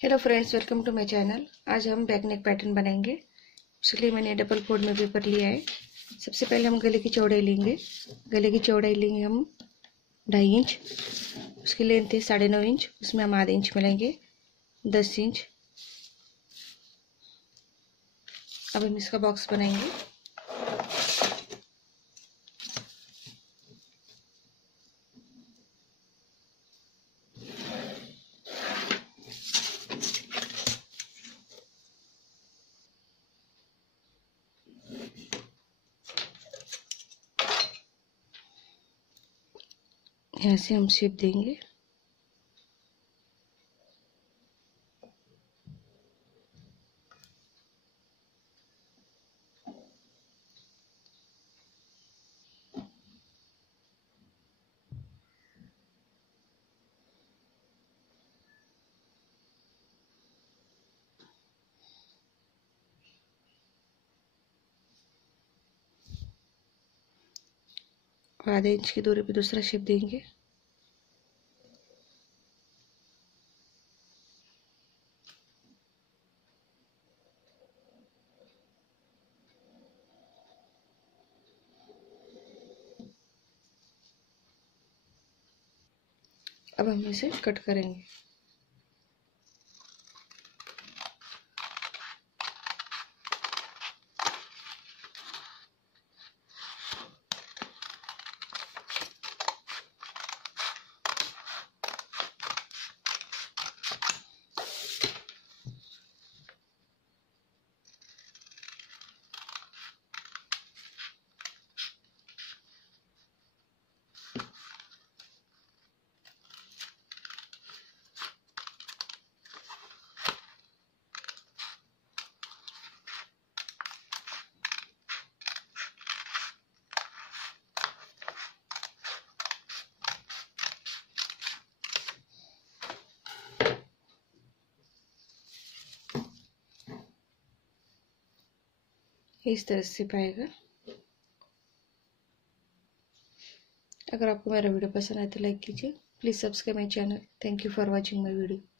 Hello friends, welcome to my channel. आज हम back neck pattern बनाएंगे। उसके लिए मैंने डबल फोल्ड में पेपर लिया है। सबसे पहले हम गले की चौड़ाई लेंगे। गले की चौड़ाई लेंगे हम 2.5 इंच। उसकी लेंथ है 9.5 इंच। उसमें हम आधा इंच मिलाएंगे 10 इंच। अब हम इसका बॉक्स बनाएंगे। यहाँ से हम शेप देंगे। और आधे इंच की दूरी पे दूसरा शेप देंगे। अब हम इसे कट करेंगे। इस तरह से पाएगा। अगर आपको मेरा वीडियो पसंद आए तो लाइक कीजिए। Please subscribe my channel. Thank you for watching my video.